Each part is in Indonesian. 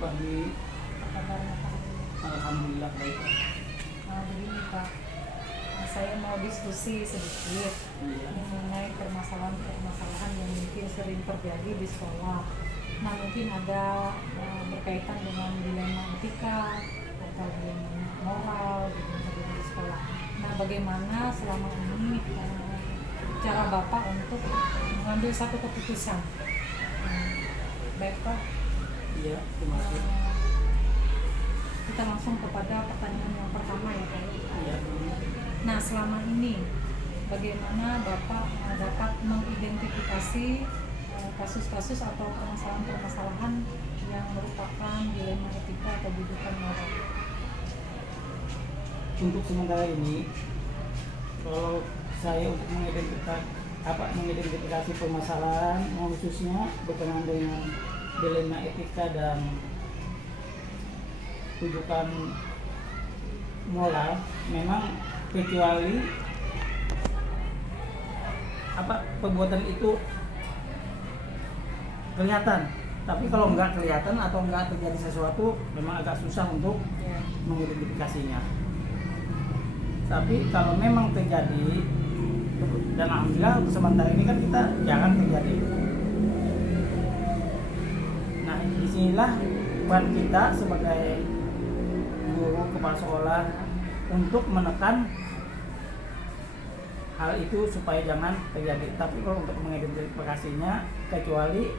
pagi. Apa kabarnya Pak? Alhamdulillah baik. Begini Pak, saya mau diskusi sedikit Iya. mengenai permasalahan-permasalahan yang mungkin sering terjadi di sekolah. Nah mungkin ada berkaitan dengan dilema etika atau dilema moral gitu yang terjadi di sekolah. Nah bagaimana selama ini cara Bapak untuk mengambil satu keputusan? Baik Pak. Iya, terima kasih. Kita langsung kepada pertanyaan yang pertama ya Pak. Iya. Nah selama ini bagaimana Bapak dapat mengidentifikasi kasus-kasus atau permasalahan-permasalahan yang merupakan dilema etika atau bidukan moral? Untuk sementara ini, kalau saya untuk mengidentifikasi permasalahan khususnya berkenaan dengan dilema etika dan rujukan moral, memang kecuali perbuatan itu kelihatan, tapi kalau nggak kelihatan atau nggak terjadi sesuatu, memang agak susah untuk mengidentifikasinya. Tapi kalau memang terjadi, dan alhamdulillah untuk sementara ini kan kita jangan terjadi. Nah, disinilah peran kita sebagai guru kepala sekolah untuk menekan hal itu supaya jangan terjadi. Tapi kalau untuk mengidentifikasinya, kecuali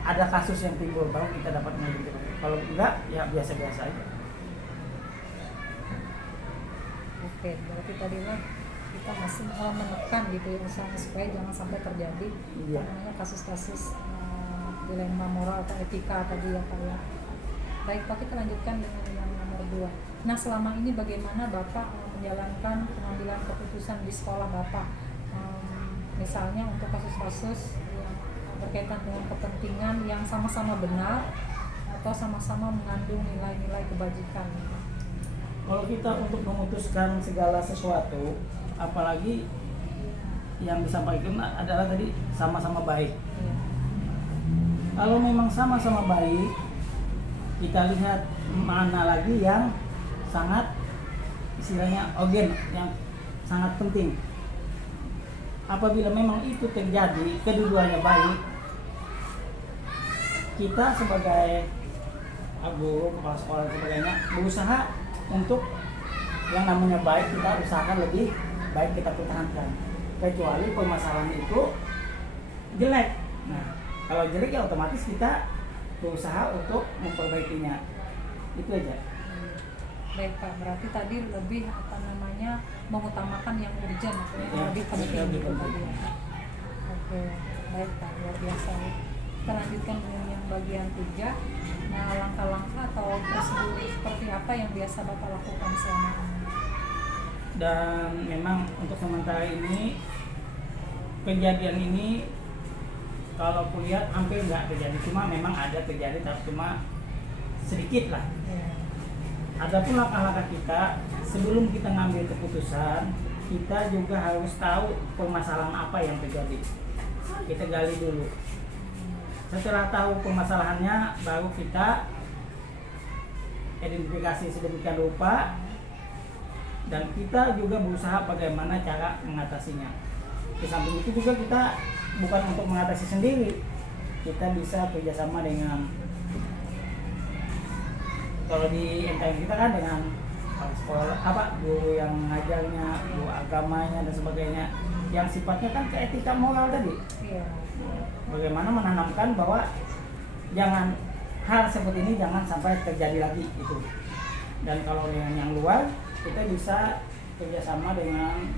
ada kasus yang timbul baru kita dapat mengidentifikasi. Kalau enggak, ya biasa-biasa aja. Oke, berarti tadi lah kita masih menekan gitu ya usaha supaya jangan sampai terjadi Iya. namanya kasus-kasus dilema moral atau etika tadi ya Pak ya. Baik Pak, kita lanjutkan dengan yang nomor 2. Nah selama ini bagaimana Bapak menjalankan pengambilan keputusan di sekolah Bapak, misalnya untuk kasus-kasus yang berkaitan dengan kepentingan yang sama-sama benar atau sama-sama mengandung nilai-nilai kebajikan? Kalau kita untuk memutuskan segala sesuatu, apalagi yang disampaikan adalah tadi sama-sama baik. Iya. Kalau memang sama-sama baik, kita lihat mana lagi yang sangat istilahnya urgen, yang sangat penting. Apabila memang itu terjadi, kedua-duanya baik, kita sebagai guru, kepala sekolah dan sebagainya berusaha untuk yang namanya baik, kita usahakan lebih baik kita pertahankan. Kecuali permasalahan itu jelek. Nah, kalau jelek ya otomatis kita berusaha untuk memperbaikinya. Itu aja. Baik Pak, berarti tadi lebih mengutamakan yang urgent atau yang Ya, lebih penting lebih gitu penting. tadi ya. Oke, baik Pak, luar biasa. Kita lanjutkan dengan yang bagian 3. Nah, langkah-langkah atau prosedur seperti apa yang biasa Bapak lakukan selama ini? Dan memang untuk sementara ini kejadian ini kalau kulihat hampir nggak terjadi, cuma memang ada terjadi tapi cuma sedikit lah. Ya. Adapun langkah-langkah kita sebelum kita ngambil keputusan, kita juga harus tahu permasalahan apa yang terjadi. Kita gali dulu. Setelah tahu permasalahannya, baru kita identifikasi sedemikian rupa, dan kita juga berusaha bagaimana cara mengatasinya. Di samping itu juga kita bukan untuk mengatasi sendiri, kita bisa kerjasama dengan, kalau di MTM kita kan dengan sekolah guru yang ngajarnya, guru agamanya dan sebagainya, yang sifatnya kan keetika moral tadi. Iya. Bagaimana menanamkan bahwa jangan hal seperti ini jangan sampai terjadi lagi itu. Dan kalau dengan yang luar, kita bisa kerjasama dengan,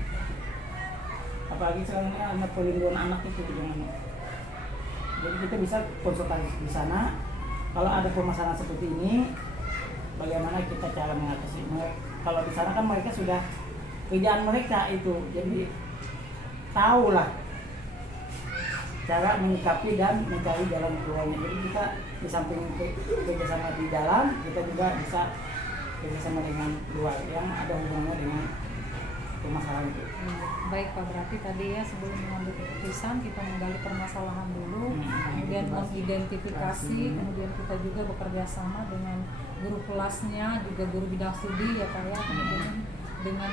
apalagi sekarang ini perlindungan anak itu dengan, jadi kita bisa konsultasi di sana. Kalau ada permasalahan seperti ini, bagaimana kita cara mengatasi. Kalau di sana kan mereka sudah kerjaan mereka itu, jadi tahulah cara menyikapi dan mencari jalan keluarnya. Jadi kita di samping kerjasama di dalam, kita juga bisa kerjasama dengan luar yang ada hubungannya dengan permasalahan itu. Baik Pak, berarti tadi ya sebelum mengambil keputusan kita menggali permasalahan dulu, kemudian mengidentifikasi, kemudian kita juga bekerja sama dengan guru kelasnya, juga guru bidang studi ya Pak ya, kemudian dengan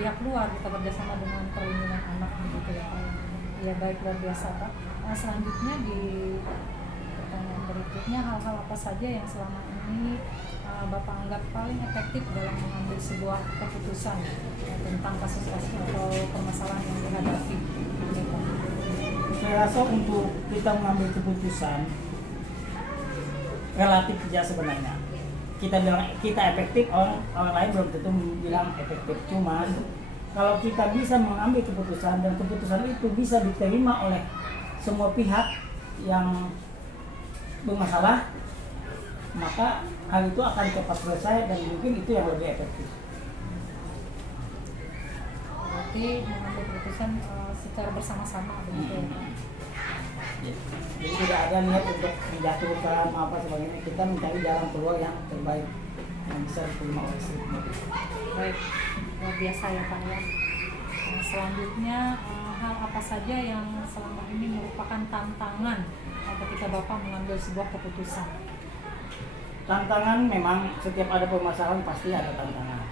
pihak luar kita kerjasama dengan perlindungan anak begitu ya Pak. Ya baik, luar biasa Pak. Selanjutnya di pertanyaan berikutnya, hal-hal apa saja yang selama ini Bapak anggap paling efektif dalam mengambil sebuah keputusan tentang kasus-kasus atau permasalahan yang dihadapi? Saya rasa untuk kita mengambil keputusan relatif saja sebenarnya. Kita bilang kita efektif, orang lain belum tentu bilang efektif. Cuman kalau kita bisa mengambil keputusan dan keputusan itu bisa diterima oleh semua pihak yang bermasalah, maka hal itu akan cepat selesai dan mungkin itu yang lebih efektif. Berarti mengambil keputusan secara bersama-sama begitu ya Pak? Jadi tidak ada niat untuk menjatuhkan apa sebagainya, kita mencari jalan keluar yang terbaik yang bisa diterima oleh semua. Baik, luar biasa ya Pak ya. Selanjutnya hal apa saja yang selama ini merupakan tantangan ketika Bapak mengambil sebuah keputusan? Tantangan memang setiap ada permasalahan pasti ada tantangan.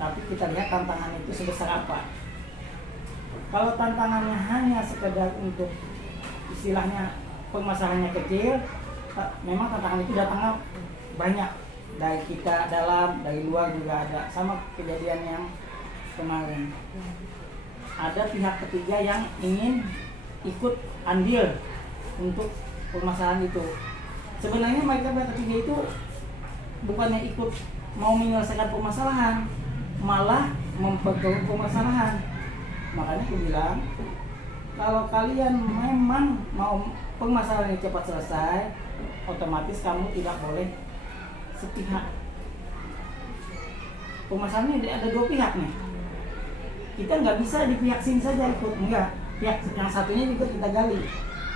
Tapi kita lihat tantangan itu sebesar apa. Kalau tantangannya hanya sekedar untuk istilahnya permasalahannya kecil, memang tantangan itu datangnya banyak dari kita dalam, dari luar juga ada. Sama kejadian yang kemarin. Ada pihak ketiga yang ingin ikut andil untuk permasalahan itu. Sebenarnya mereka pihak ketiga itu bukannya ikut mau menyelesaikan permasalahan, malah memperkeruh permasalahan. Makanya aku bilang, kalau kalian memang mau permasalahan ini cepat selesai, otomatis kamu tidak boleh sepihak. Permasalahannya ada dua pihak nih. Kita nggak bisa di pihak sini saja ikut, enggak. Pihak yang satunya juga kita gali,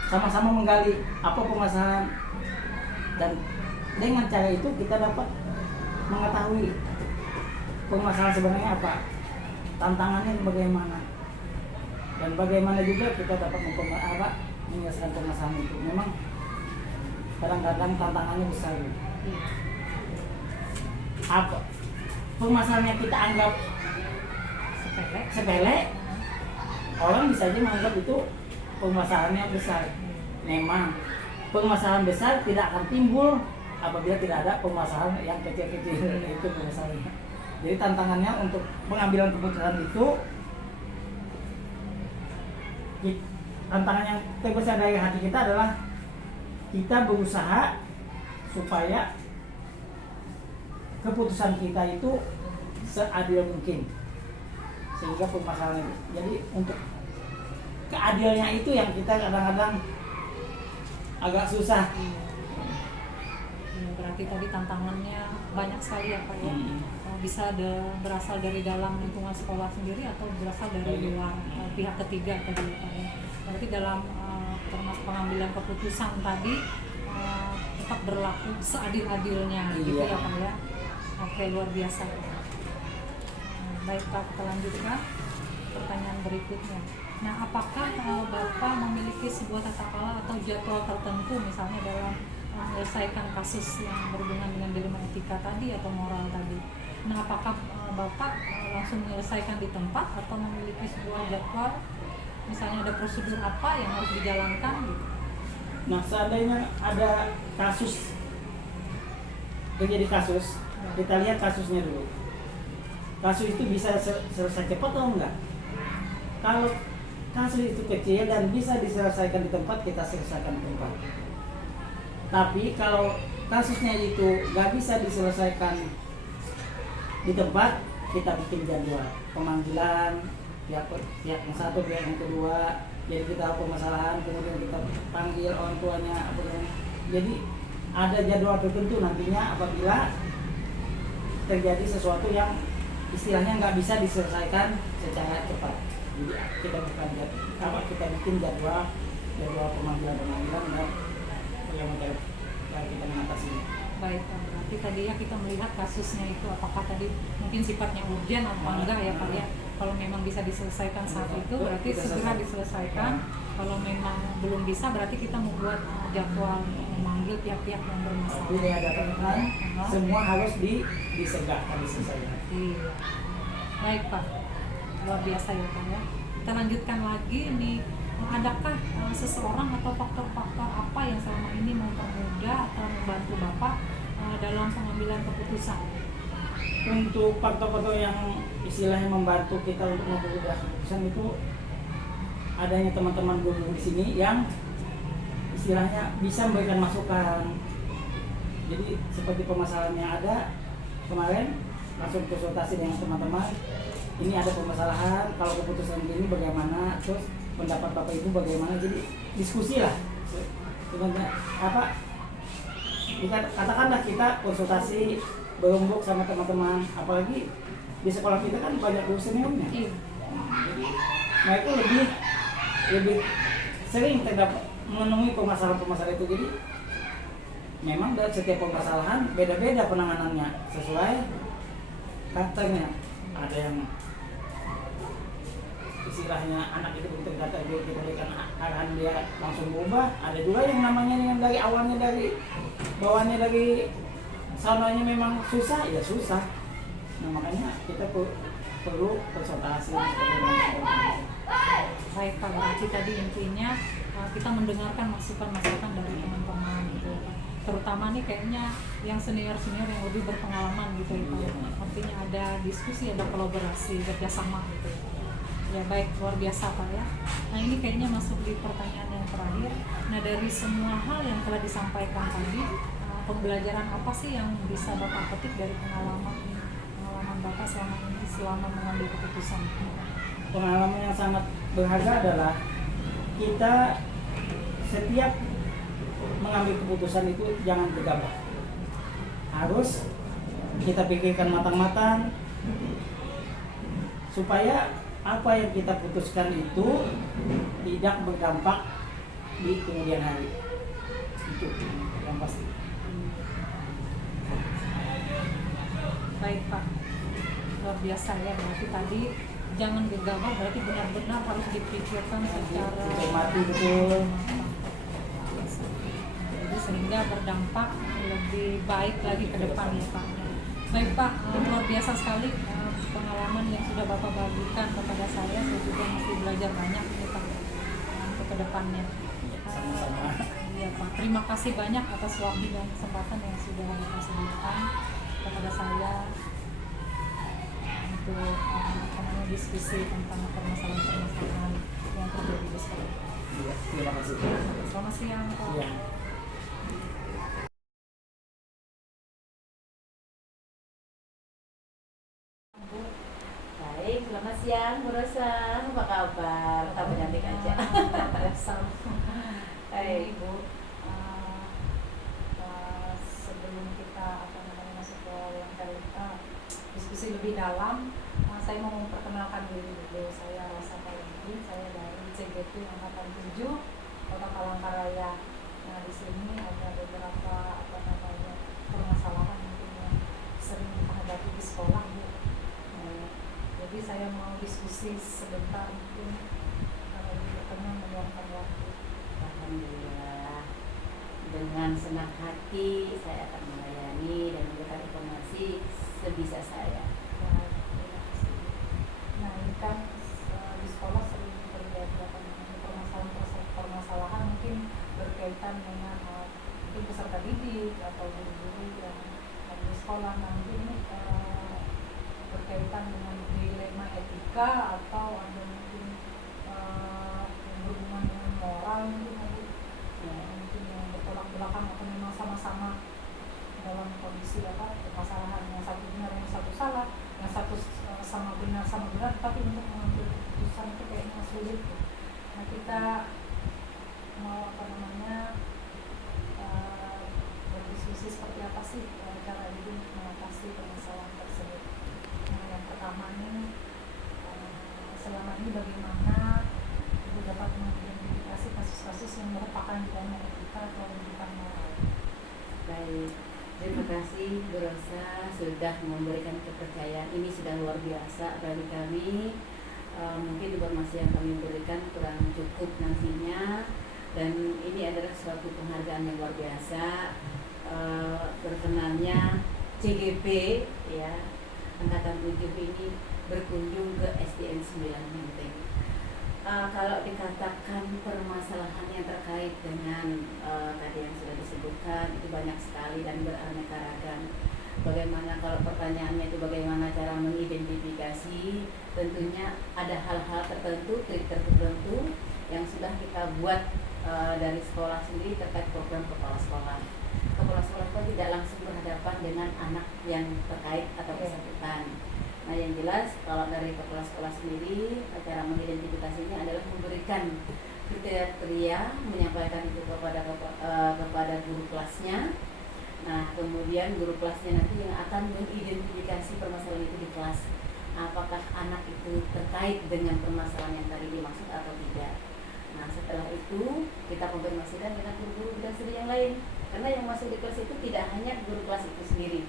sama-sama menggali apa permasalahan, dan dengan cara itu kita dapat mengetahui permasalahan sebenarnya apa, tantangannya bagaimana, dan bagaimana juga kita dapat menyelesaikan permasalahan itu. Memang kadang-kadang tantangannya besar. Apa permasalahannya kita anggap sepele, orang bisa aja menganggap itu permasalahannya besar. Memang permasalahan besar tidak akan timbul apabila tidak ada permasalahan yang kecil-kecil, itu permasalahannya. Jadi tantangannya untuk pengambilan keputusan itu, tantangan yang terbesar dari hati kita adalah kita berusaha supaya keputusan kita itu seadil mungkin, sehingga permasalahan itu. Jadi untuk keadilannya itu yang kita kadang-kadang agak susah. Berarti tadi tantangannya banyak sekali ya Pak ya. Bisa berasal dari dalam lingkungan sekolah sendiri atau berasal dari luar pihak ketiga tadi Pak ya. Berarti dalam termasuk pengambilan keputusan tadi tetap berlaku seadil-adilnya gitu ya Pak ya. Oke, luar biasa Pak. Baik Pak, kita lanjutkan pertanyaan berikutnya. Nah, apakah Bapak memiliki sebuah tata kelola atau jadwal tertentu misalnya dalam menyelesaikan kasus yang berhubungan dengan dilema etika tadi atau moral tadi? Nah, apakah Bapak langsung menyelesaikan di tempat atau memiliki sebuah jadwal, misalnya ada prosedur apa yang harus dijalankan gitu? Nah, seandainya ada kasus, terjadi kasus, kita lihat kasusnya dulu. Kasus itu bisa selesai cepat atau enggak? Kalau kasus itu kecil dan bisa diselesaikan di tempat, kita selesaikan di tempat. Tapi kalau kasusnya itu nggak bisa diselesaikan di tempat, kita bikin jadwal pemanggilan pihak yang satu, pihak yang kedua. Jadi kita tahu permasalahan, kemudian kita panggil orang tuanya, jadi ada jadwal tertentu nantinya apabila terjadi sesuatu yang istilahnya nggak bisa diselesaikan secara cepat. Jadi kita bikin jadwal pemanggilan dan bagaimana kita mengatasinya. Baik, berarti tadi ya kita melihat kasusnya itu apakah tadi mungkin sifatnya urgent atau enggak ya Pak ya. Kalau memang bisa diselesaikan saat itu berarti Kita segera selesai. diselesaikan. Kalau memang belum bisa berarti kita membuat jadwal memanggil pihak-pihap yang bermasalah. Tapi di hadapan Tuhan semua harus disegakkan, diselesaikan. Iya. Baik Pak, luar biasa ya Pak ya. Kita lanjutkan lagi nih. Adakah seseorang atau faktor-faktor apa yang selama ini mempermudah atau membantu Bapak dalam pengambilan keputusan? Untuk faktor-faktor yang istilahnya membantu kita untuk mempermudah keputusan itu adanya teman-teman guru di sini yang istilahnya bisa memberikan masukan. Jadi seperti permasalahan yang ada kemarin langsung konsultasi dengan teman-teman. Ini ada permasalahan, kalau keputusan ini bagaimana, terus pendapat Bapak Ibu bagaimana, jadi diskusi lah. Sebenarnya apa? Katakanlah kita konsultasi berembuk sama teman-teman, apalagi di sekolah kita kan banyak guru seniornya. Iya. Jadi mereka lebih sering terdapat menemui permasalahan-permasalahan itu. Jadi memang dari setiap permasalahan beda-beda penanganannya sesuai karakternya. Ada yang istilahnya anak itu begitu kata dia kita berikan arahan dia langsung berubah. Ada juga yang namanya yang dari awalnya dari bawaannya dari sananya memang susah, ya susah. Nah makanya kita perlu konsultasi. Baik Pak, berarti tadi intinya kita mendengarkan masukan-masukan dari teman-teman gitu. Terutama nih kayaknya yang senior-senior yang lebih berpengalaman gitu ya Pak. Artinya ada diskusi, ada kolaborasi, kerjasama gitu. Ya baik, luar biasa Pak ya. Nah ini kayaknya masuk di pertanyaan yang terakhir. Nah dari semua hal yang telah disampaikan tadi, pembelajaran apa sih yang bisa Bapak petik dari pengalaman Bapak selama ini selama mengambil keputusan? Pengalaman yang sangat berharga adalah kita setiap mengambil keputusan itu jangan gegabah. Harus kita pikirkan matang-matang supaya apa yang kita putuskan itu tidak berdampak di kemudian hari. Itu yang pasti. Baik Pak, luar biasa ya. Berarti tadi jangan gegabah, berarti benar-benar harus dipikirkan secara cermati betul. Jadi sehingga berdampak lebih baik lagi ke depan ya Pak. Baik Pak, luar biasa sekali pengalaman yang sudah Bapak bagikan kepada saya juga masih belajar banyak nih Pak untuk ke depannya. Iya Pak, terima kasih banyak atas waktu dan kesempatan yang sudah Bapak sediakan kepada saya untuk diskusi tentang permasalahan-permasalahan yang terjadi di sekolah. Iya, terima kasih. Selamat siang Pak. Iya. Baik, selamat siang Bu Rosa. Apa kabar? Kamu cantik aja. Baik Ibu, sebelum kita masuk ke yang diskusi lebih dalam, saya mau memperkenalkan diri dulu. Saya Rosa Palenggi, saya dari CGT Angkatan 7 Kota Palangkaraya. Nah di sini ada beberapa permasalahan mungkin yang sering kita hadapi di sekolah Bu. Jadi saya mau diskusi sebentar mungkin kalau berkenan meluangkan waktu. Alhamdulillah. Dengan senang hati saya akan melayani dan memberikan informasi sebisa saya. Nah ini kan di sekolah sering terjadi permasalahan mungkin berkaitan dengan mungkin peserta didik atau guru-guru yang ada di sekolah. Nah mungkin ini berkaitan dengan dilema etika atau ada mungkin yang berhubungan dengan moral mungkin mungkin yang bertolak belakang atau memang sama-sama dalam kondisi permasalahan yang satu benar yang satu salah, yang satu sama benar, tapi untuk mengambil keputusan itu kayaknya sulit. Nah kita mau berdiskusi seperti apa sih cara Ibu mengatasi permasalahan tersebut. Nah yang pertama nih selama ini bagaimana Ibu dapat mengidentifikasi kasus-kasus yang merupakan dilema etika atau rujukan moral? Baik, Terima kasih Bu Rosa sudah memberikan kepercayaan ini, sudah luar biasa bagi kami. Mungkin informasi yang kami berikan kurang cukup nantinya, dan ini adalah suatu penghargaan yang luar biasa. Berkenannya CGP ya Angkatan 7 ini berkunjung ke SDN 9 Menteng. Kalau dikatakan permasalahan yang terkait dengan tadi yang sudah disebutkan itu banyak sekali dan beraneka ragam. Bagaimana kalau pertanyaannya itu bagaimana cara mengidentifikasi, tentunya ada hal-hal tertentu, trik tertentu yang sudah kita buat dari sekolah sendiri terkait program kepala sekolah. Kepala sekolah itu tidak langsung berhadapan dengan anak yang terkait atau bersangkutan. Nah, yang jelas kalau dari kepala sekolah sendiri cara mengidentifikasinya adalah memberikan kriteria, menyampaikan itu kepada guru kelasnya. Nah, kemudian guru kelasnya nanti yang akan mengidentifikasi permasalahan itu di kelas. Apakah anak itu terkait dengan permasalahan yang tadi dimaksud atau tidak. Nah, setelah itu kita konfirmasikan dengan guru-guru bidang studi yang lain. Karena yang masuk di kelas itu tidak hanya guru kelas itu sendiri,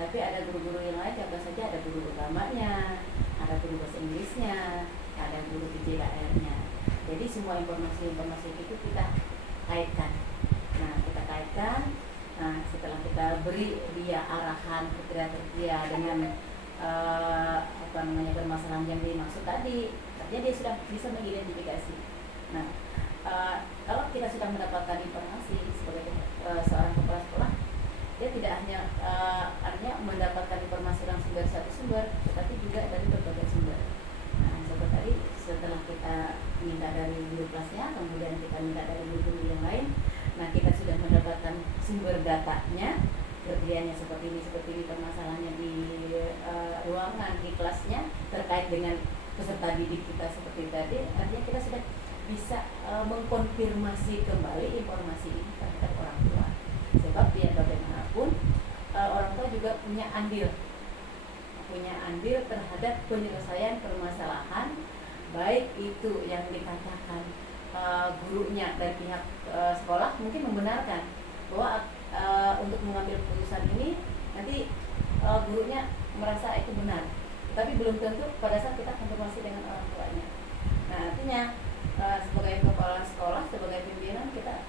tapi ada guru-guru yang lain, contoh saja ada guru utamanya, ada guru bahasa Inggrisnya, ada guru PJKR-nya. Jadi semua informasi-informasi itu kita kaitkan. Nah, setelah kita beri dia arahan kriteria dengan permasalahan yang dimaksud tadi, artinya dia sudah bisa mengidentifikasi. Nah, kalau kita sudah mendapatkan informasi sebagai seorang kepala sekolah, dia tidak hanya artinya mendapatkan informasi langsung dari satu sumber, tetapi juga dari berbagai sumber. Nah, seperti tadi setelah kita minta dari guru kelasnya, kemudian kita minta dari guru yang lain, nah kita sudah mendapatkan sumber datanya, kriteриanya seperti ini permasalahannya di ruangan, di kelasnya terkait dengan peserta didik kita seperti tadi, artinya kita sudah bisa mengkonfirmasi kembali informasi ini terhadap orang tua. Sebab biar bagaimanapun orang tua juga punya andil terhadap penyelesaian permasalahan, baik itu yang dikatakan gurunya dari pihak sekolah mungkin membenarkan bahwa untuk mengambil keputusan ini nanti gurunya merasa itu benar, tapi belum tentu pada saat kita konfirmasi dengan orang tuanya. Nah, artinya sebagai kepala sekolah, sebagai pimpinan kita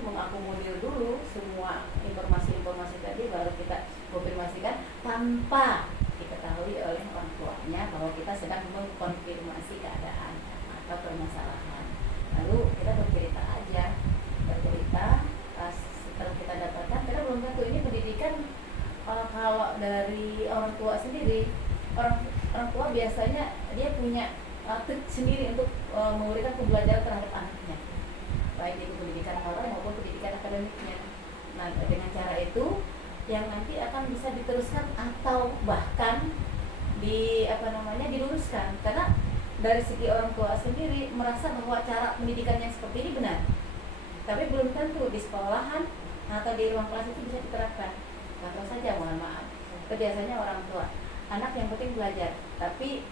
mengakomodir dulu semua informasi-informasi tadi, baru kita konfirmasikan tanpa diketahui oleh orang tuanya bahwa kita sedang mengkonfirmasi keadaan atau permasalahan. Lalu kita bercerita setelah kita dapatkan, karena belum tentu ini pendidikan. Kalau dari orang tua sendiri, orang tua biasanya dia punya trik sendiri untuk memberikan pembelajaran terhadap anaknya, baik itu pendidikan moral maupun pendidikan akademiknya. Nah, dengan cara itu yang nanti akan bisa diteruskan atau bahkan diluruskan, karena dari segi orang tua sendiri merasa bahwa cara pendidikan yang seperti ini benar, tapi belum tentu di sekolahan atau di ruang kelas itu bisa diterapkan. Contoh saja, mohon maaf, biasanya orang tua, anak yang penting belajar, tapi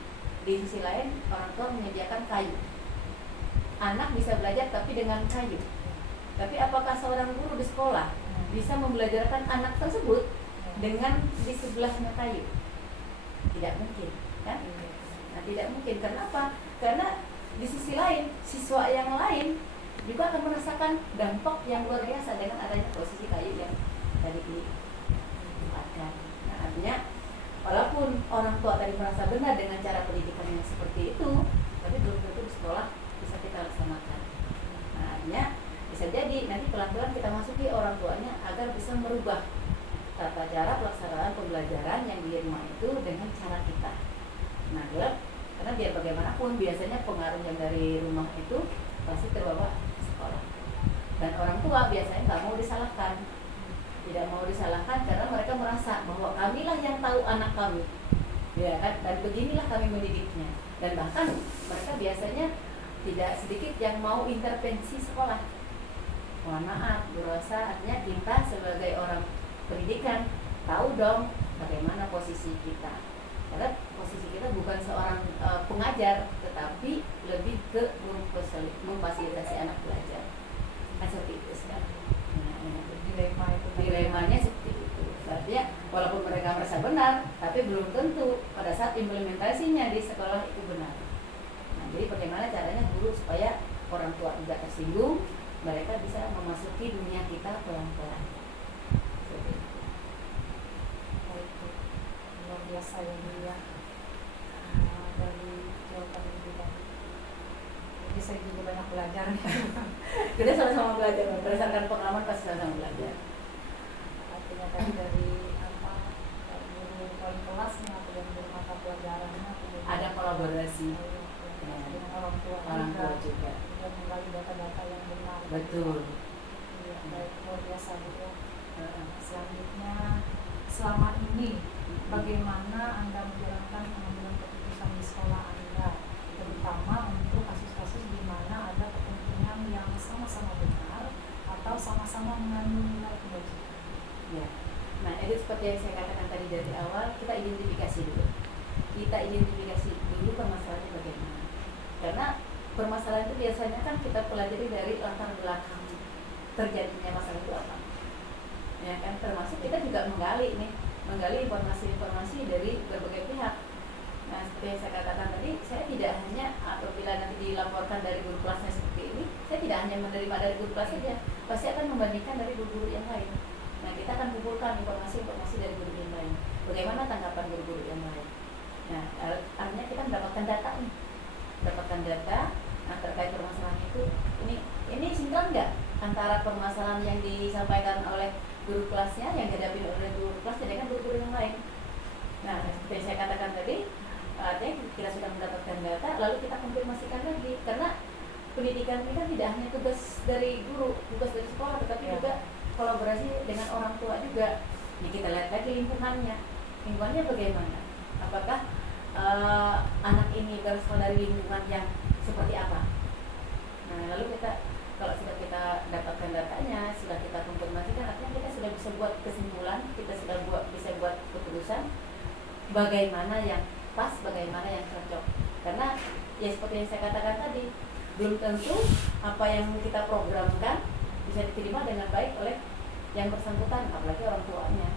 di sisi lain orang tua menyediakan kayu. Anak bisa belajar tapi dengan kayu. Tapi apakah seorang guru di sekolah bisa membelajarkan anak tersebut dengan di sebelahnya kayu? Tidak mungkin, kan? Nah, tidak mungkin. Kenapa? Karena di sisi lain, siswa yang lain juga akan merasakan dampak yang luar biasa dengan adanya posisi kayu yang tadi ditempatkan. Nah, artinya walaupun orang tua tadi merasa benar dengan cara pendidikan yang seperti itu, tapi belum tentu di sekolah bisa kita laksanakan. Nah, artinya bisa jadi nanti pelan-pelan kita masuki orang tuanya agar bisa merubah tata cara pelaksanaan pembelajaran yang di rumah itu dengan cara kita. Nah, karena biar bagaimanapun biasanya pengaruh yang dari rumah itu pasti terbawa ke sekolah. Dan orang tua biasanya nggak mau disalahkan, tidak mau disalahkan karena mereka merasa bahwa kamilah yang tahu anak kami, ya kan, dan beginilah kami mendidiknya. Dan bahkan mereka biasanya tidak sedikit yang mau intervensi sekolah. Mohon maaf, Bu Rosa, artinya kita sebagai orang pendidikan tahu dong bagaimana posisi kita. Karena posisi kita bukan seorang pengajar, tetapi lebih ke memfasilitasi anak belajar. Kan seperti itu sekarang. Nah, dilema itu dilemanya benar, tapi belum tentu pada saat implementasinya di sekolah itu benar. Nah, jadi bagaimana caranya guru supaya orang tua tidak tersinggung, mereka bisa memasuki dunia kita pelan-pelan. Baik, luar biasa ya Bu ya. Dari jawaban Ibu tadi. Jadi saya juga banyak belajar nih. Kita sama-sama belajar, berdasarkan pengalaman pasti sama-sama belajar. Artinya tadi dari apa, guru wali kelasnya atau dari guru mata pelajarannya, kemudian Ada kolaborasi dengan orang tua juga. dan menggali data-data yang benar. Betul. Iya, baik, luar biasa Bu ya. Selanjutnya, selama ini bagaimana Anda menjalankan pengambilan keputusan di sekolah Anda, terutama untuk kasus-kasus di mana ada kepentingan yang sama-sama benar atau sama-sama mengandung nilai kebajikan. Ya. Nah, itu seperti yang saya katakan tadi dari awal, kita identifikasi dulu. Kita identifikasi dulu permasalahannya bagaimana. Karena permasalahan itu biasanya kan kita pelajari dari latar belakang terjadinya masalah itu apa. Ya kan, termasuk kita juga menggali informasi-informasi dari berbagai pihak. Nah, seperti yang saya katakan tadi, saya tidak hanya apabila nanti dilaporkan dari guru kelasnya seperti ini, saya tidak hanya menerima dari guru kelas saja, pasti akan membandingkan dari guru-guru yang lain. Nah, kita akan kumpulkan informasi-informasi dari guru yang lain. Bagaimana tanggapan guru-guru yang lain? Nah, artinya kita mendapatkan data nih, nah, terkait permasalahan itu. Ini sinkron nggak antara permasalahan yang disampaikan oleh guru kelasnya yang dihadapi oleh guru kelas dengan guru-guru yang lain. Nah, seperti yang saya katakan tadi, artinya kita sudah mendapatkan data, lalu kita konfirmasikan lagi, karena pendidikan ini kan tidak hanya tugas dari guru, tugas dari sekolah, tetapi juga kolaborasi dengan orang tua juga. Ini kita lihat lagi lingkungannya bagaimana? Apakah anak ini berasal dari lingkungan yang seperti apa? Nah, lalu kalau sudah kita dapatkan datanya, sudah kita konfirmasikan, artinya kita sudah bisa buat kesimpulan, kita sudah bisa buat keputusan bagaimana yang pas, bagaimana yang cocok. Karena ya seperti yang saya katakan tadi, belum tentu apa yang kita programkan bisa diterima dengan baik oleh yang bersangkutan, apalagi orang tuanya.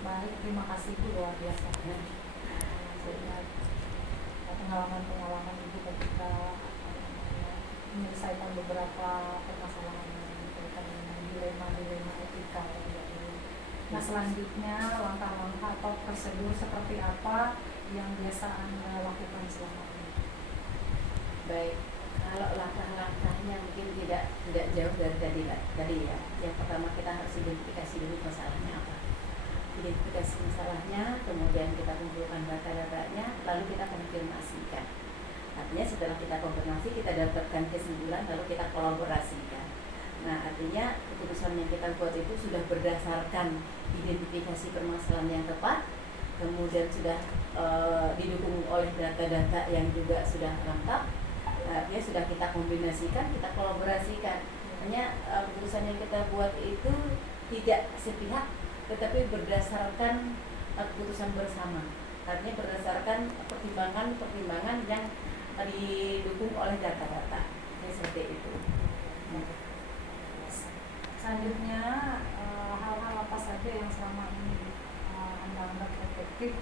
Baik, terima kasih Bu, luar biasa. Saya pengalaman Ibu ketika menyelesaikan beberapa permasalahan yang berkaitan dengan dilema etika. Nah, selanjutnya langkah-langkah atau prosedur seperti apa yang biasa Anda lakukan selama ini? Baik, kalau langkah-langkahnya mungkin tidak jauh dari tadi ya. Yang pertama kita harus identifikasi dulu masalahnya apa. Identifikasi masalahnya, kemudian kita kumpulkan data-datanya, lalu kita konfirmasikan. Artinya setelah kita konfirmasi, kita dapatkan kesimpulan, lalu kita kolaborasikan. Nah, artinya keputusan yang kita buat itu sudah berdasarkan identifikasi permasalahan yang tepat, kemudian sudah didukung oleh data-data yang juga sudah lengkap. Artinya sudah kita kombinasikan, kita kolaborasikan. Hanya keputusan yang kita buat itu tidak sepihak, tetapi berdasarkan keputusan bersama. Artinya berdasarkan pertimbangan yang didukung oleh data-data. Jadi seperti itu. Selanjutnya, hal-hal apa saja yang selama ini Anda anggap efektif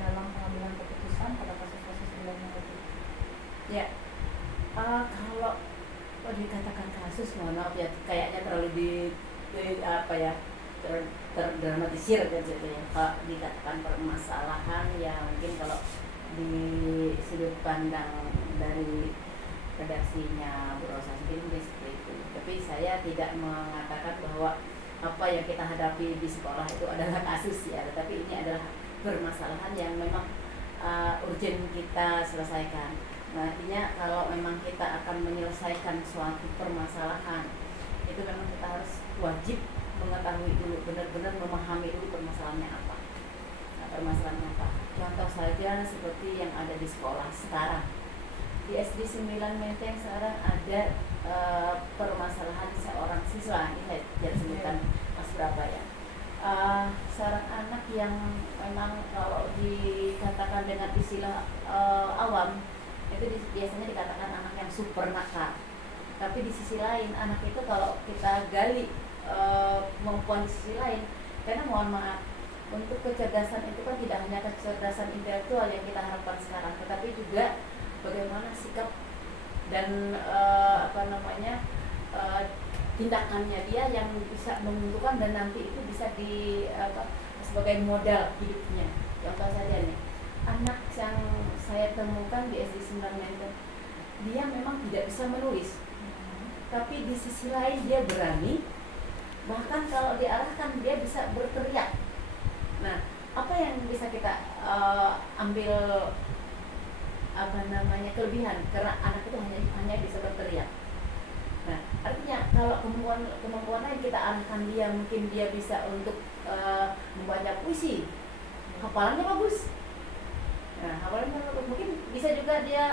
dalam pengambilan keputusan pada kasus-kasus dilema etika? Ya, kalau dikatakan kasus, mohon maaf ya, kayaknya terlalu terdramatisir gitu ya. Kalau dikatakan permasalahan, ya mungkin kalau di sudut pandang dari redaksinya Bu Rosa sendiri seperti itu. Tapi saya tidak mengatakan bahwa apa yang kita hadapi di sekolah itu adalah kasus ya, tetapi ini adalah permasalahan yang memang urgent kita selesaikan. Nah, artinya kalau memang kita akan menyelesaikan suatu permasalahan, itu memang kita harus wajib mengetahui dulu, benar-benar memahami dulu permasalahannya apa. Nah, permasalahannya apa? Contoh saja seperti yang ada di sekolah sekarang. Di SD 9 Menteng sekarang ada permasalahan seorang siswa, ini saya tidak sebutkan pas berapa ya. Seorang anak yang memang kalau dikatakan dengan istilah awam itu biasanya dikatakan anak yang super nakal. Tapi di sisi lain anak itu kalau kita gali maupun di sisi lain, karena mohon maaf untuk kecerdasan itu kan tidak hanya kecerdasan intelektual yang kita harapkan sekarang, tetapi juga bagaimana sikap dan tindakannya dia yang bisa menentukan dan nanti itu bisa sebagai modal hidupnya. Contoh saja nih, anak yang saya temukan di SD 9 Menteng, dia memang tidak bisa menulis, tapi di sisi lain dia berani, bahkan kalau diarahkan dia bisa berteriak. Nah, apa yang bisa kita ambil kelebihan karena anak itu hanya bisa berteriak. Nah, artinya kalau kemampuan lain kita arahkan dia, mungkin dia bisa untuk membaca puisi, hafalannya bagus. Nah, hafalannya bagus, mungkin bisa juga dia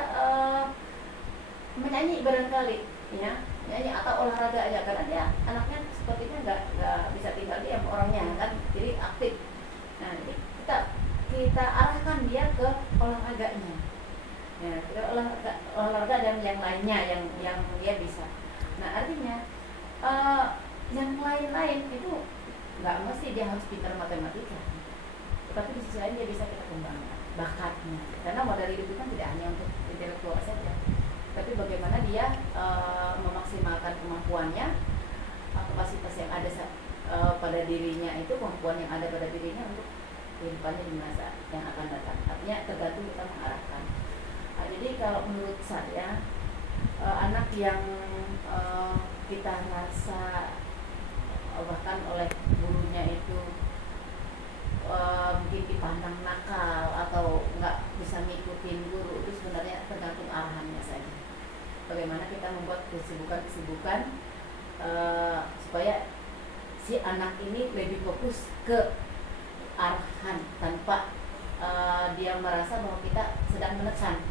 menyanyi barangkali, ya, nyanyi atau olahraga aja, karena dia anaknya sepertinya nggak bisa tinggal diam orangnya kan, jadi aktif. Nah, jadi kita arahkan dia ke olahraganya, ya, ke olahraga dan yang lainnya yang dia bisa. Nah, artinya yang lain-lain itu nggak mesti dia harus pintar matematika, tetapi di sisi lain dia bisa kita kembangkan bakatnya, karena modal hidup itu kan tidak hanya untuk intelektual saja, tapi bagaimana dia memaksimalkan kemampuannya, kapasitas yang ada pada dirinya, itu kemampuan yang ada pada dirinya untuk kehidupannya di masa yang akan datang. Artinya tergantung kita mengarahkan. Jadi kalau menurut saya anak yang kita rasa bahkan oleh gurunya itu mungkin dipandang nakal atau nggak bisa ngikutin guru, itu sebenarnya tergantung arahannya saja. Bagaimana kita membuat kesibukan supaya si anak ini lebih fokus ke arahan tanpa dia merasa bahwa kita sedang menekan.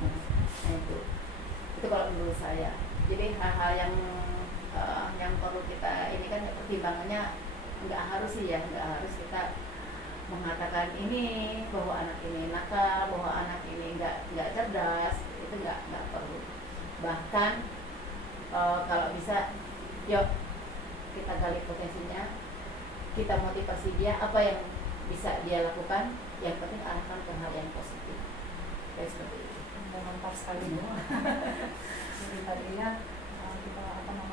Nah, itu kalau menurut saya. Jadi hal-hal yang perlu kita ini kan pertimbangannya nggak harus kita mengatakan ini bahwa anak ini nakal, bahwa anak ini nggak cerdas, itu nggak perlu. Bahkan kalau bisa, yuk kita gali potensinya, kita motivasi dia apa yang bisa dia lakukan, yang penting arahkan ke hal yang positif. Kayak seperti itu. Mantap sekali. Jadi tadinya kita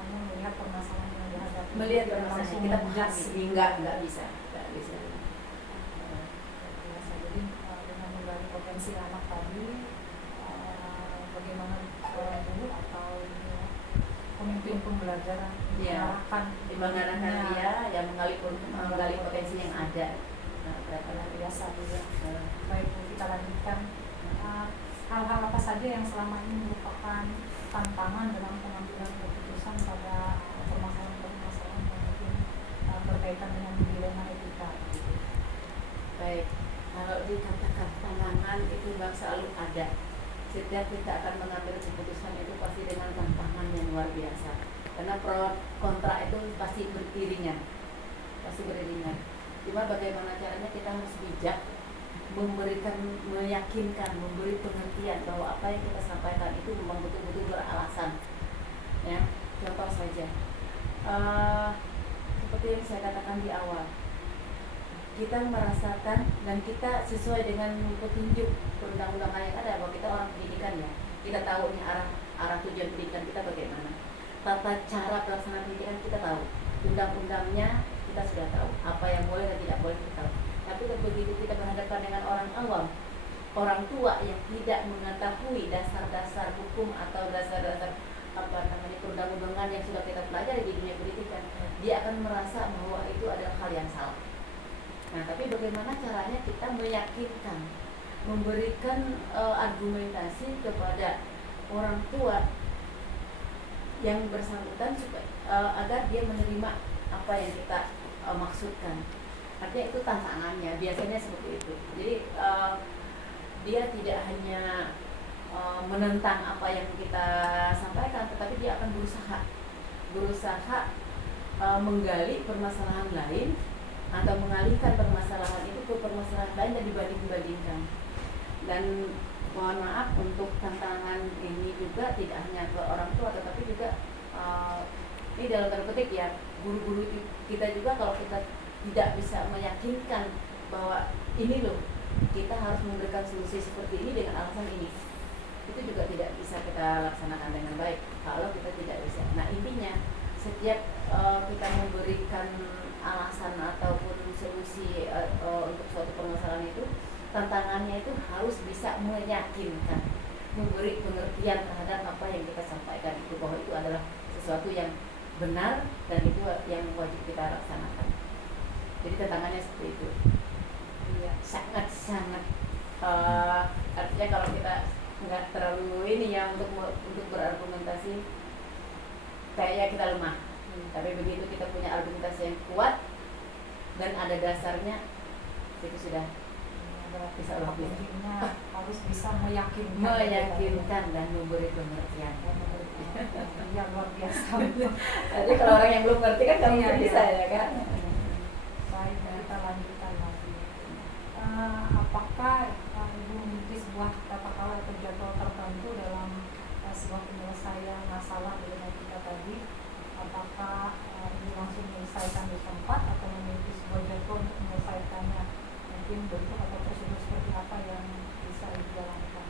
melihat permasalahan yang dihadapi. Melihat permasalahan kita pahami, nggak bisa. Jadi dengan menggali potensi anak tadi, bagaimana seorang guru atau pemimpin pembelajaran mengarahkan dia yang menggali potensi yang ada. Luar biasa juga. Baik, kita lanjutkan. Hal-hal apa saja yang selama ini merupakan tantangan dalam pengambilan keputusan pada permasalahan-permasalahan yang mungkin berkaitan dengan dilema etika? Baik, kalau dikatakan tantangan itu selalu ada. Setiap kita akan mengambil keputusan itu pasti dengan tantangan yang luar biasa. Karena pro kontra itu pasti beriringan. Cuma bagaimana caranya kita harus bijak, meyakinkan, memberi pengertian bahwa apa yang kita sampaikan itu memang betul-betul beralasan. Ya, contoh saja, seperti yang saya katakan di awal, kita merasakan dan kita sesuai dengan petunjuk perundang-undangan yang ada, bahwa kita orang pendidikan ya, kita tahu nih arah tujuan pendidikan kita bagaimana, tata cara pelaksanaan pendidikan kita tahu, undang-undangnya kita sudah tahu, apa yang boleh dan tidak boleh kita tahu. Tapi begitu kita berhadapan dengan orang awam, orang tua yang tidak mengetahui dasar-dasar hukum atau dasar-dasar perundang-undangan yang sudah kita pelajari di dunia pendidikan, dia akan merasa bahwa itu adalah hal yang salah. Nah, tapi bagaimana caranya kita meyakinkan, memberikan argumentasi kepada orang tua yang bersangkutan supaya agar dia menerima apa yang kita maksudkan. Artinya itu tantangannya, biasanya seperti itu. Jadi dia tidak hanya menentang apa yang kita sampaikan, tetapi dia akan berusaha menggali permasalahan lain atau mengalihkan permasalahan itu ke permasalahan lain dan dibanding-bandingkan. Dan mohon maaf, untuk tantangan ini juga tidak hanya ke orang tua, tetapi juga ini dalam tanda petik ya, guru-guru kita juga kalau kita tidak bisa meyakinkan bahwa ini loh kita harus memberikan solusi seperti ini dengan alasan ini, itu juga tidak bisa kita laksanakan dengan baik kalau kita tidak bisa. Nah intinya setiap kita memberikan alasan ataupun solusi untuk suatu permasalahan itu, tantangannya itu harus bisa meyakinkan, memberi pengertian terhadap apa yang kita sampaikan itu, bahwa itu adalah sesuatu yang benar dan itu yang wajib kita laksanakan. Jadi tantangannya seperti itu. Iya, sangat artinya kalau kita nggak terlalu ini ya untuk berargumentasi, kayaknya kita lemah. Tapi begitu kita punya argumentasi yang kuat dan ada dasarnya, itu sudah bisa harus bisa meyakinkan dan memberi pengertian. Ya luar biasa. Jadi kalau orang yang belum ngerti kan nggak mungkin bisa ya kan. Baik, kita lanjutkan lagi. Apakah Ibu memiliki sebuah katakanlah atau jadwal tertentu dalam sebuah penyelesaian masalah dengan kita tadi? Apakah Ibu langsung menyelesaikan di tempat atau memiliki sebuah jadwal untuk menyelesaikannya? Mungkin bentuk atau prosedur seperti apa yang bisa dijalankan?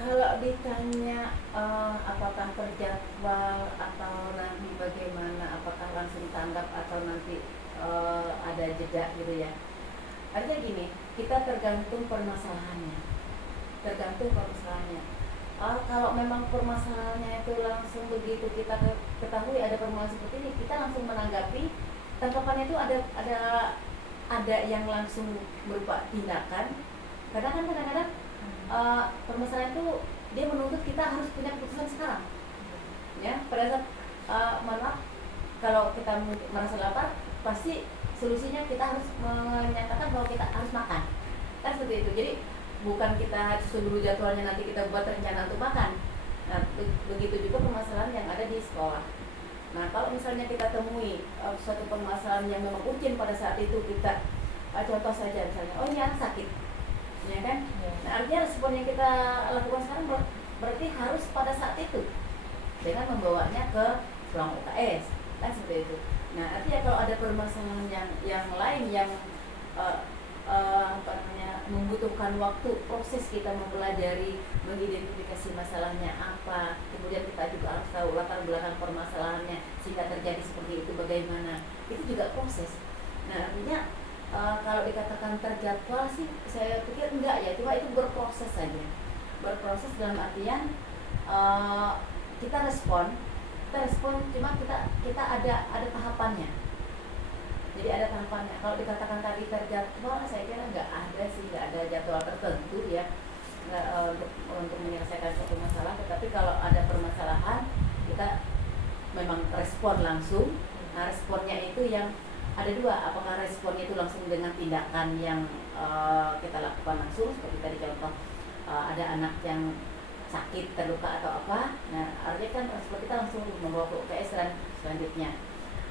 Kalau ditanya apakah terjadwal atau nanti bagaimana, apakah langsung tanggap atau nanti ada jeda gitu ya. Artinya gini, kita tergantung permasalahannya. Kalau memang permasalahannya itu langsung begitu kita ketahui ada permasalahan seperti ini, kita langsung menanggapi. Tanggapannya itu ada yang langsung berupa tindakan. Kadang-kadang permasalahan itu dia menuntut kita harus punya keputusan sekarang. Ya, pada saat mohon maaf, kalau kita merasa lapar, pasti solusinya kita harus menyatakan bahwa kita harus makan. Kan seperti itu. Jadi bukan kita sebelum jadwalnya nanti kita buat rencana untuk makan. Nah, begitu juga permasalahan yang ada di sekolah. Nah, kalau misalnya kita temui suatu permasalahan yang memang urgent pada saat itu, kita contoh saja misalnya, oh ini anak sakit, ya kan? Ya. Nah, artinya respon yang kita lakukan sekarang berarti harus pada saat itu dengan membawanya ke ruang UKS, kan seperti itu. Nah, artinya kalau ada permasalahan yang lain yang membutuhkan waktu, proses kita mempelajari, mengidentifikasi masalahnya apa, kemudian kita juga harus tahu latar belakang permasalahannya sehingga terjadi seperti itu bagaimana, itu juga proses. Nah, artinya kalau dikatakan terjadwal sih saya pikir enggak ya, cuma itu berproses saja. Berproses dalam artian kita respon cuma kita ada tahapannya. Jadi ada tahapannya. Kalau dikatakan tadi terjadwal, saya kira nggak ada jadwal tertentu ya untuk menyelesaikan suatu masalah. Tetapi kalau ada permasalahan, kita memang respon langsung. Nah, responnya itu yang ada dua. Apakah responnya itu langsung dengan tindakan yang kita lakukan langsung, seperti tadi contoh ada anak yang sakit, terluka atau apa. Nah, artinya kan respon kita langsung membawa ke UKS dan selanjutnya.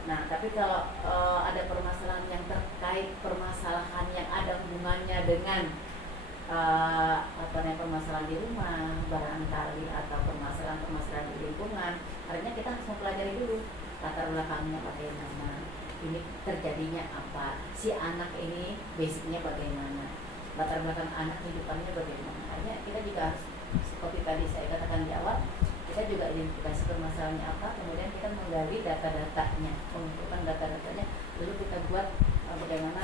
Nah, tapi kalau ada permasalahan yang terkait permasalahan yang ada hubungannya dengan permasalahan di rumah barangkali atau permasalahan di lingkungan, artinya kita harus mempelajari dulu latar belakangnya bagaimana, ini terjadinya apa, si anak ini basicnya bagaimana, latar belakang anak hidupannya bagaimana. Artinya kita juga harus, seperti tadi saya katakan di awal, kita juga identifikasi permasalahannya apa, kemudian kita menggali data-datanya, mengumpulkan data-datanya, lalu kita buat bagaimana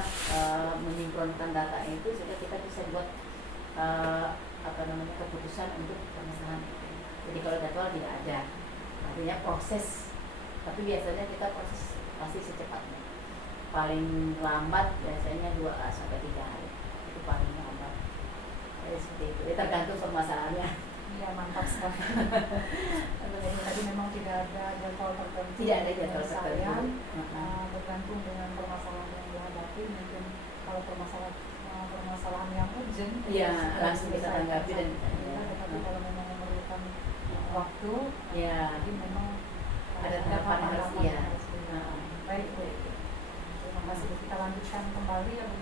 menyinkronkan data itu sehingga kita bisa buat keputusan untuk permasalahan itu. Jadi kalau jadwal tidak ada, artinya proses, tapi biasanya kita proses pasti secepatnya. Paling lambat biasanya 2 sampai 3 hari, itu paling lambat. Jadi seperti itu, ya, tergantung permasalahannya. Iya, mantap sekali. Tadi memang tidak ada jadwal tertentu. Tidak ada jadwal tertentu. Bergantung dengan permasalahan yang dihadapi. Mungkin kalau permasalahan yang urgent, ya langsung kita tanggapi dan tapi kalau memang memerlukan waktu, ya, jadi memang ada tahapan harus ya. Baik, terima kasih. Kita lanjutkan kembali ya, Bu.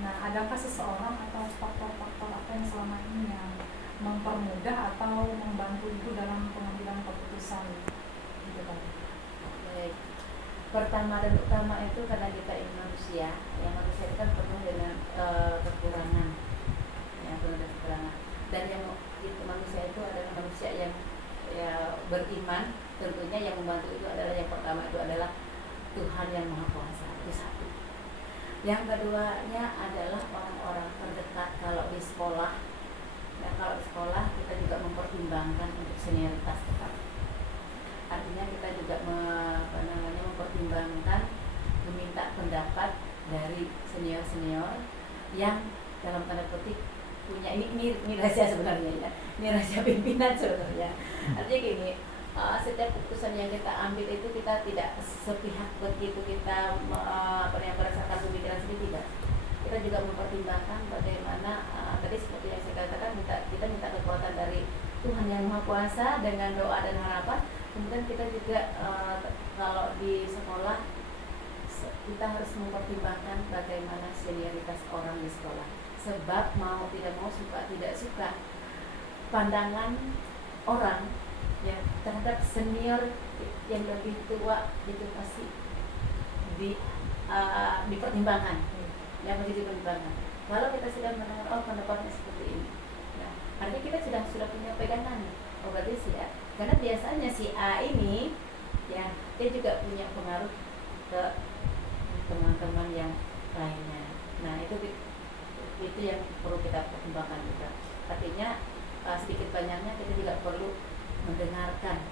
Nah, adakah seseorang atau faktor-faktor apa yang selama ini yang mempermudah atau membantu Ibu dalam pengambilan keputusan gitu kan? Baik. pertama dan utama itu karena kita ini manusia, yang manusia itu kan penuh dengan kekurangan, yang penuh dengan kekurangan. Dan yang itu manusia itu adalah manusia yang ya, beriman. Tentunya yang membantu itu adalah yang pertama itu adalah Tuhan yang Maha Kuasa, itu satu. Yang keduanya adalah orang-orang terdekat kalau di sekolah. Nah, kalau di sekolah kita juga mempertimbangkan untuk senioritas tetap. Artinya kita juga mempertimbangkan meminta pendapat dari senior-senior yang dalam tanda kutip punya ini rahasia sebenarnya ya, ini rahasia pimpinan sebenarnya. Artinya gini, setiap keputusan yang kita ambil itu kita tidak sepihak begitu kita berdasarkan pemikiran sendiri, tidak. Kita juga mempertimbangkan bagaimana tadi seperti yang saya katakan, kita minta kekuatan dari Tuhan yang Maha Kuasa dengan doa dan harapan. Kemudian kita juga kalau di sekolah kita harus mempertimbangkan bagaimana senioritas orang di sekolah. Sebab mau tidak mau, suka tidak suka, pandangan orang ya terhadap senior yang lebih tua itu pasti dipertimbangkan, yang pasti dipertimbangkan. Kalau kita sudah mendengar pendapatnya seperti ini, nah artinya kita sudah punya pegangan. Berarti sih ya, karena biasanya si A ini ya dia juga punya pengaruh ke teman-teman yang lainnya. Nah itu yang perlu kita pertimbangkan juga. Artinya sedikit banyaknya kita juga perlu mendengarkan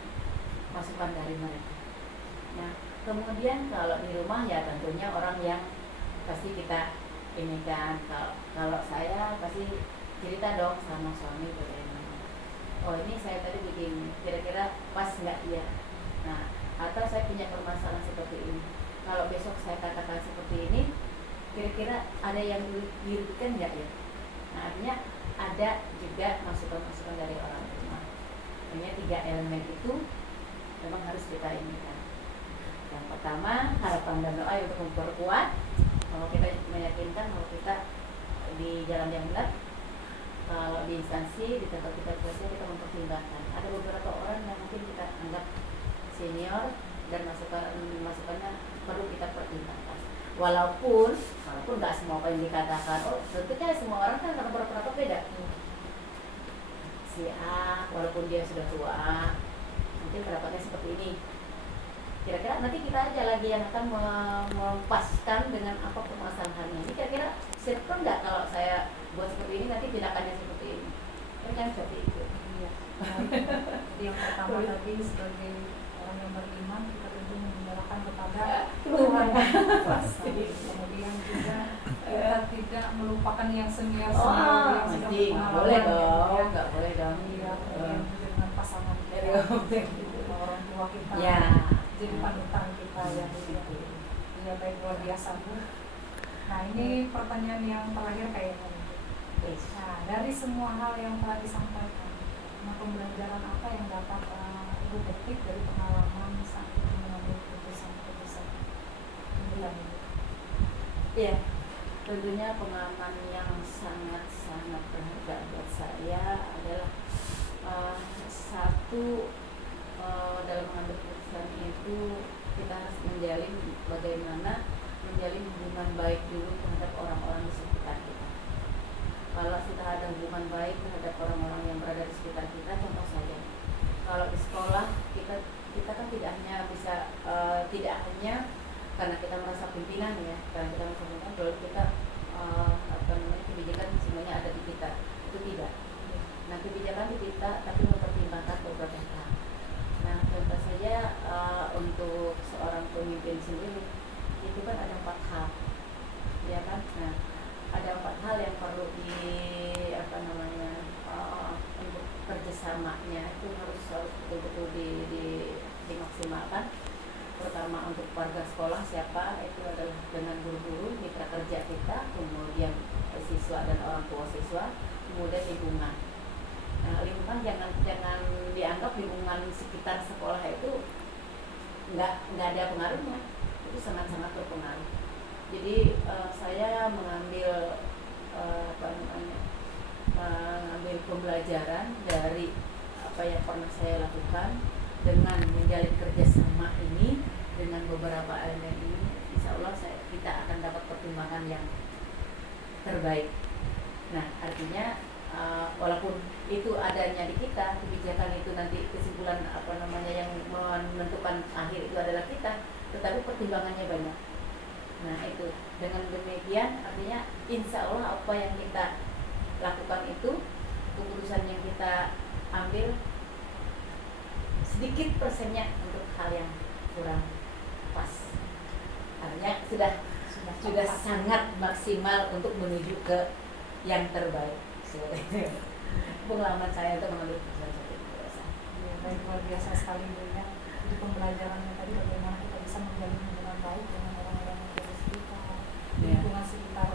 masukan dari mereka. Nah kemudian kalau di rumah ya tentunya orang yang pasti kita ini kan, kalau saya pasti cerita dong sama suami bagaimana. Oh ini saya tadi begini, kira-kira pas nggak ya? Nah atau saya punya permasalahan seperti ini. Kalau besok saya katakan seperti ini, kira-kira ada yang dirugikan nggak ya? Nah artinya ada juga masukan-masukan dari orang rumah. Artinya 3 elemen itu memang harus kita inikan. Yang pertama harapan dan doa untuk memperkuat, kalau kita meyakinkan bahwa kita di jalan yang benar. Kalau di instansi, di tempat kita bekerja, kita mempertimbangkan. Ada beberapa orang yang mungkin kita anggap senior dan masukannya perlu kita pertimbangkan. Walaupun nggak semua apa yang dikatakan. Oh, tentunya semua orang kan akan berpendapat beda. Si A, walaupun dia sudah tua, mungkin pendapatnya seperti ini. Kira-kira nanti kita aja lagi yang akan mempaskan dengan apa permasalahannya. Ini kira-kira sinkron nggak kalau saya buat seperti ini, nanti tindakannya seperti ini. Kan seperti itu. Iya. Jadi yang pertama tadi sebagai orang yang beriman kita tentu menyerahkan kepada Tuhan. Kemudian juga kita tidak melupakan yang senior yang sudah berpengalaman. Boleh dong, nggak boleh dong. Iya, kemudian dengan pasangan kita, orang tua kita. Ya. Jadi panutan kita yang itu. Ya baik, luar biasa Bu. Nah ini pertanyaan yang terakhir kayaknya. Nah dari semua hal yang telah disampaikan, nah pembelajaran apa yang dapat Ibu petik dari pengalaman saat itu mengambil keputusan Iya, tentunya pengalaman yang sangat-sangat berharga buat saya adalah satu, dalam mengambil keputusan itu kita harus bagaimana menjalin hubungan baik dulu terhadap orang-orang di sekitar kita. Kalau sudah ada hubungan baik terhadap orang-orang yang berada di sekitar kita, contoh saja, kalau di sekolah kita kan tidak hanya bisa tidak hanya karena kita merasa pimpinan ya, karena kita merasa pimpinan, kalau kita kebijakan semuanya ada di kita, itu tidak. Nah kebijakan di kita tapi mempertimbangkan beberapa hal. Nah contoh saja untuk seorang pemimpin sendiri itu kan ada 4 hal, ya kan? Nah ada 4 hal yang perlu untuk kerjasamanya itu harus betul-betul dimaksimalkan. Pertama untuk warga sekolah siapa, itu adalah dengan guru-guru, mitra kerja kita, kemudian siswa dan orang tua siswa, kemudian lingkungan. Nah lingkungan jangan dianggap lingkungan sekitar sekolah itu nggak ada pengaruhnya, itu sangat-sangat berpengaruh. Jadi saya mengambil mengambil pembelajaran dari apa yang pernah saya lakukan dengan menjalin kerjasama ini dengan beberapa elemen ini, insya Allah kita akan dapat pertimbangan yang terbaik. Nah, artinya walaupun itu adanya di kita, kebijakan itu nanti kesimpulan yang menentukan akhir itu adalah kita, tetapi pertimbangannya banyak. Nah, itu dengan demikian artinya insya Allah apa yang kita lakukan itu, keputusan yang kita ambil sedikit persennya untuk hal yang kurang pas, artinya sudah sangat maksimal untuk menuju ke yang terbaik. Pengalaman saya untuk mengambil keputusan seperti itu. Ya, baik, luar biasa sekali Bu ya. Jadi pembelajarannya tadi bagaimana kita bisa menjalin hubungan baik dengan orang-orang yang ada di sekitar, lingkungan sekitar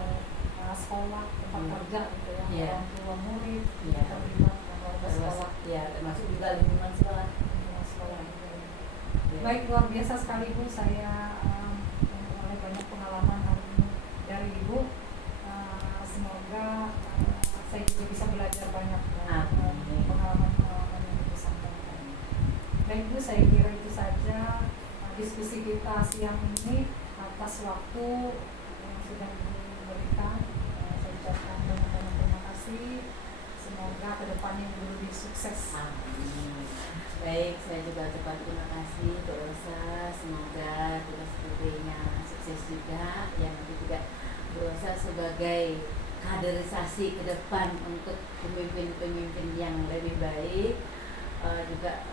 sekolah, tempat kerja gitu ya, orang tua murid, terlibat dan warga sekolah. Ya, termasuk juga lingkungan sekolah. Baik, luar biasa sekali Bu, saya memperoleh banyak pengalaman hari ini dari Ibu. Semoga saya juga bisa belajar banyak dari pengalaman-pengalaman yang Ibu sampaikan. Baik Bu, saya kira itu saja diskusi kita siang ini. Atas waktu yang sudah diberikan, saya ucapkan banyak-banyak terima kasih. Semoga kedepannya Ibu lebih sukses. Amin. Baik, saya juga ucapkan terima kasih Bu Rosa. Semoga tugas putrinya sukses juga. Yang nanti juga Bu Rosa sebagai kaderisasi ke depan untuk pemimpin-pemimpin yang lebih baik, juga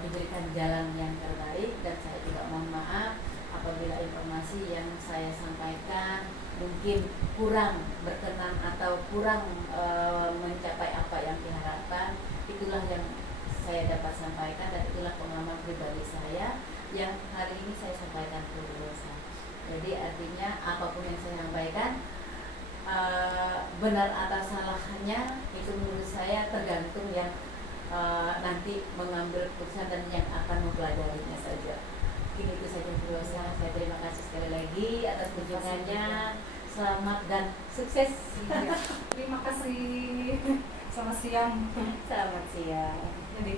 diberikan jalan yang terbaik. Dan saya juga mohon maaf apabila informasi yang saya sampaikan mungkin kurang berkenan atau kurang mencapai apa yang diharapkan. Itulah yang saya dapat sampaikan dan itulah pengalaman pribadi saya yang hari ini saya sampaikan ke Bu Rosa. Jadi artinya apapun yang saya sampaikan, benar atau salahnya itu menurut saya tergantung yang nanti mengambil keputusan dan yang akan mempelajarinya saja. Mungkin itu saja Bu Rosa. Saya terima kasih sekali lagi atas kunjungannya. Selamat dan sukses. Terima kasih. Selamat siang. Selamat siang. Jadi